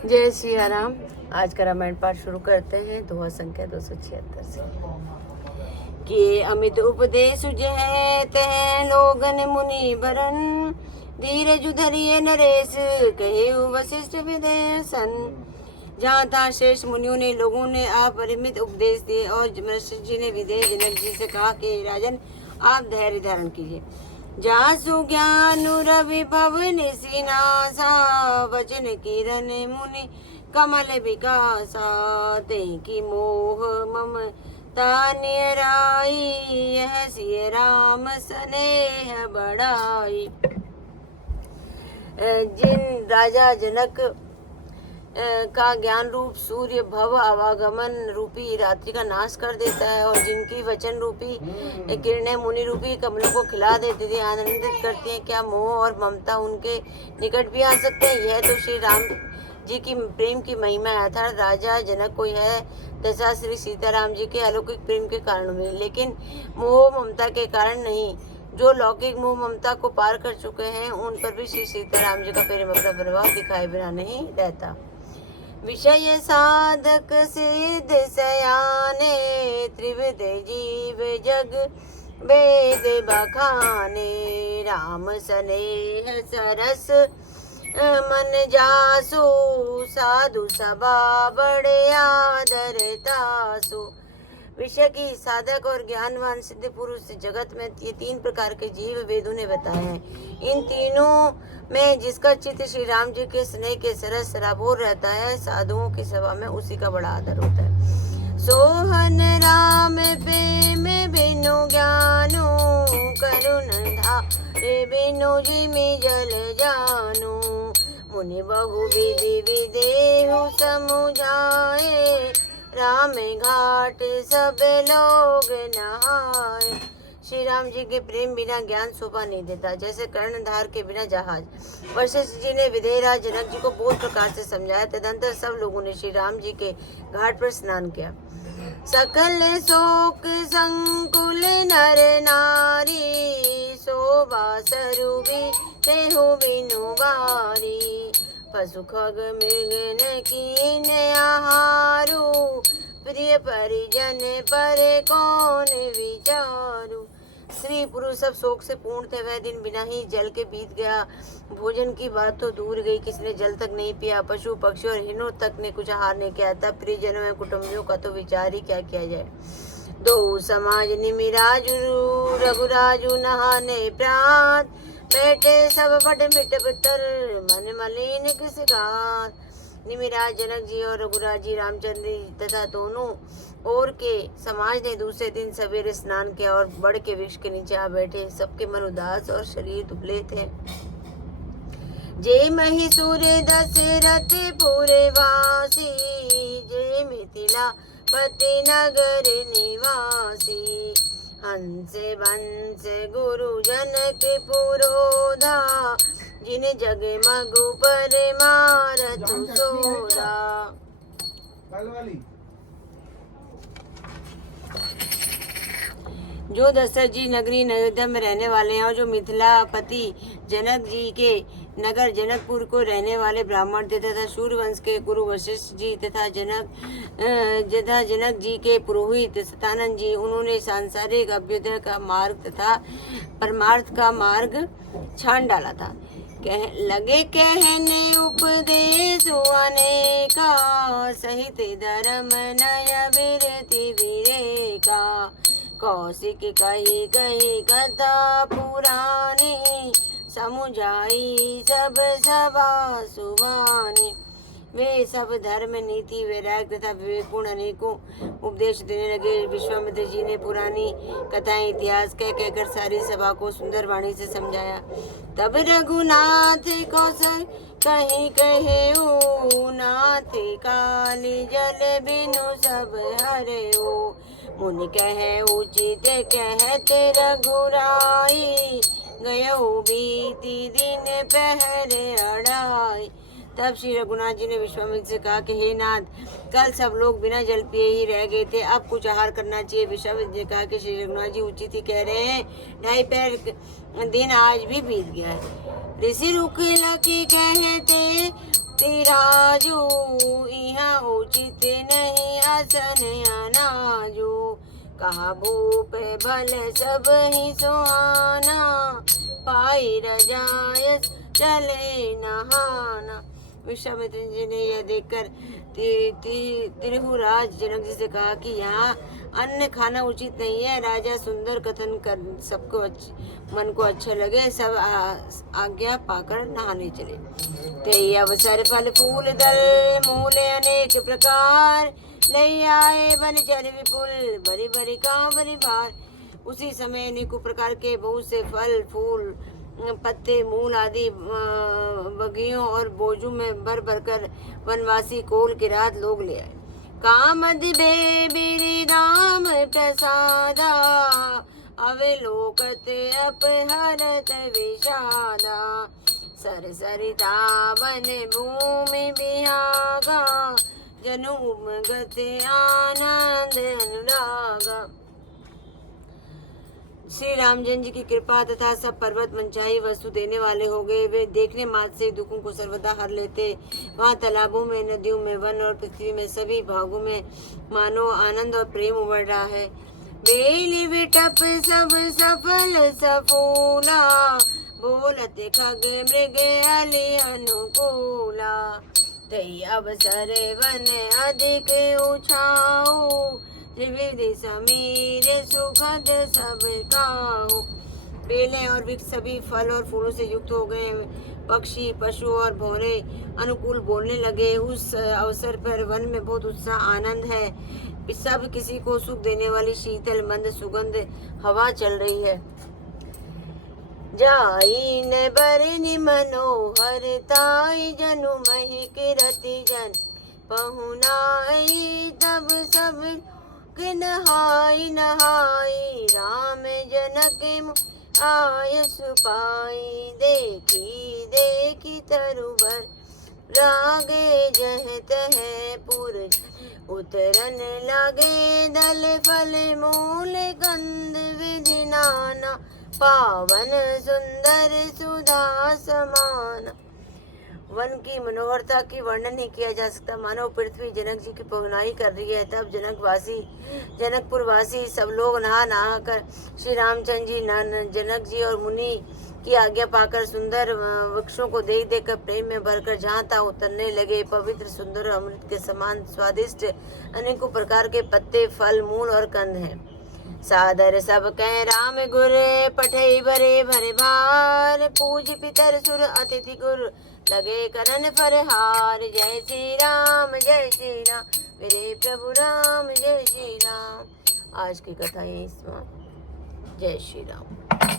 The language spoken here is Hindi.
जय श्री राम। आज का रामायण पाठ शुरू करते हैं दोहा संख्या 276 से। कि अमित उपदेश जय तह लोगन मुनि बरन, धीरज धरिए नरेश कहे वशिष्ठ विदय सन। जहाँ था श्रेष्ठ मुनियों ने लोगों ने अपरिमित उपदेश दिए और वशिष्ठ जी ने विदेह जनक जी से कहा कि राजन आप धैर्य धारण कीजिए। जासु ज्ञान रवि पवन सिनासा, वचन किरण मुनि कमल विकासा। ते की मोह ममता निराई, यह सिय राम स्नेह बढ़ाई। जिन राजा जनक का ज्ञान रूप सूर्य भव आवागमन रूपी रात्रि का नाश कर देता है और जिनकी वचन रूपी किरणें मुनि रूपी कमलों को खिला देती थी, आनंदित करती हैं, क्या मोह और ममता उनके निकट भी आ सकते हैं? यह तो श्री राम जी की प्रेम की महिमा है। अर्थात राजा जनक को यह दशा श्री सीताराम जी के अलौकिक प्रेम के कारण हुई, लेकिन मोह ममता के कारण नहीं। जो लौकिक मोह ममता को पार कर चुके हैं उन पर भी श्री सीताराम जी का प्रेम अपना प्रभाव दिखाए बिना नहीं रहता। विषय साधक सिद्ध सयाने, त्रिविध जीव जग वेद बखाने। राम स्नेह सरस मन जासु, साधु सभा बड़े आदर तासु। विषय की साधक और ज्ञानवान सिद्ध पुरुष जगत में ये तीन प्रकार के जीव वेदों ने बताए हैं। इन तीनों में जिसका चित्त श्री राम जी के स्नेह के सरस सराबोर रहता है, साधुओं की सभा में उसी का बड़ा आदर होता है। सोहन राम प्रेम बिनु ज्ञानो, करुण धारे बिनु जिमि जल जानो। मुनि बहु विधि विदेहु समुझाए, राम घाट सब लोग नहाए। श्री राम जी के प्रेम बिना ज्ञान शोभा नहीं देता, जैसे कर्णधार के बिना जहाज। वशिष्ठ जी ने विदेहराज जनक जी को बहुत प्रकार से समझाया। तदंतर सब लोगों ने श्री राम जी के घाट पर स्नान किया। सकल शोक संकुल नर नारी, शोभा सरुबी तेहु बिनु बारी। पशु खग मृग न कीन आहारू, प्रिय परिजन पर कौन विचारू। स्त्री पुरुष सब शोक से पूर्ण थे। वह दिन बिना ही जल के बीत गया। भोजन की बात तो दूर गई, किसी ने जल तक नहीं पिया। पशु पक्षी और हिरणों तक ने कुछ आहार नहीं किया। तब प्रियजनों में कुटुंबियों का तो विचार ही क्या किया जाए। दो समाज निमिराजु, रघुराजु नहाने प्रात। बैठे सब बड़ मिट बितर, मन मलिन किस गात। निमिराज जनक जी और रघुराज जी रामचंद्र जी तथा दोनों और के समाज ने दूसरे दिन सवेरे स्नान किया और बड़ के वृक्ष के नीचे आ बैठे। सबके मन उदास और शरीर दुबले थे। जय महिषूर दशरथ पुरे वासी, जय मिथिला पति नगर निवासी। हंस वंश गुरु जनक पुरोधा, जिन जग मगु पर मारत सोदा। जो दशरथ जी नगरी अयोध्या में रहने वाले हैं और जो मिथिला पति जनक जी के नगर जनकपुर को रहने वाले ब्राह्मण थे, तथा सूर्यवंश के गुरु वशिष्ठ जी तथा जनक जी के पुरोहित सतानंद जी, उन्होंने सांसारिक अभ्युदय का मार्ग तथा परमार्थ का मार्ग छान डाला था। लगे कहने उपदेश अनेका, सहित धर्म नय विरति विरेका। कौशिक कही कही कथा पुरानी, समुझाई सब सभा सुभानी। वे सब धर्म नीति वैराग्य तथा विवेकपूर्ण अनेकों उपदेश देने लगे। विश्वामित्र जी ने पुरानी कथाएं इतिहास कह कहकर सारी सभा को सुंदर वाणी से समझाया। तब रघुनाथ कौशल कहीं कहे, नाथ काली जल बिनु सब हरे। मुनि कहे उचित कहते रघुराई, गयो बीती दिन पहरे अड़ाई। तब श्री रघुनाथ जी ने विश्वामित्र से कहा कि हे नाथ, कल सब लोग बिना जल पिए ही रह गए थे, अब कुछ आहार करना चाहिए। विश्वामित्र जी ने कहा कि श्री रघुनाथ जी उचित ही कह रहे हैं, 2.5 पहर दिन आज भी बीत गया है। ऋषि रुक लकी कहते तिराजू, यहाँ उचित नहीं आसन अनाजू। कहा भूप भल सब ही सुहाना, पाई रजायस चले नहाना। विश्वामित्र जी ने यह देखकर तिरहुराज जनक जी से कहा कि यहाँ अन्न खाना उचित नहीं है। राजा सुंदर कथन कर सबको मन को अच्छा लगे, सब आज्ञा पाकर नहाने चले। कई अवसर फल फूल दल मूल अनेक प्रकार, ले आए बनचर विपुल भरी भरी कांवरी भार। उसी समय अनेकों प्रकार के बहुत से फल फूल पत्ते मूल आदि बगियों और बोझों में भर भर कर वनवासी कोल के रात लोग ले आए। कामद बेबिरी राम प्रसादा, अवलोकत अपहरत विषादा। सर सरिता वन भूमि बिहागा, जनुम गत आनंद अनुरागा। श्री रामचंद्र जी की कृपा तथा सब पर्वत मनचाही वस्तु देने वाले हो गए। वे देखने मात्र से दुखों को सर्वदा हर लेते। वहाँ तालाबों में, नदियों में, वन और पृथ्वी में सभी भागों में मानो आनंद और प्रेम उमड़ रहा है। बेल विटप सब सफल सफूला, बोलते खग मृग अली अनुकूला। तई अवसर वन अधिक उछाऊ, त्रिविधि समीर सुखद सब काहू। बेलें और वृक्ष सभी फल और फूलों से युक्त हो गए। पक्षी पशु और भौरे अनुकूल बोलने लगे। उस अवसर पर वन में बहुत उत्साह आनंद है। सब किसी को सुख देने वाली शीतल मंद सुगंध हवा चल रही है। जाई न बरनि मनोहर ताई, जनु महिक रति जन पहुनाई। तब सब नहाई नहाई, राम जनक आय सुपाई। देखी देखी तरुबर रागे, जह तह पुर उतरन लागे। दल फल मूल गंध विधि नाना, पावन सुंदर सुधा समान। वन की मनोहरता की वर्णन नहीं किया जा सकता। मानो पृथ्वी जनक जी की पहुनाई कर रही है। तब जनकपुर वासी सब लोग नहा नहा कर श्री रामचंद्र जी, जनक जी और मुनि की आज्ञा पाकर सुंदर वृक्षों को देख देख कर प्रेम में भरकर जहाँ तहाँ उतरने लगे। पवित्र सुंदर अमृत के समान स्वादिष्ट अनेकों प्रकार के पत्ते, फल, मूल और कंद हैं। सादर सब कह राम गुर, पठई भरे भरे भार। पूज पितर सुर अतिथि गुर, लगे करन फरहार। जय श्री राम मेरे प्रभु राम, जय श्री राम। आज की कथा यही समाप्त। जय श्री राम।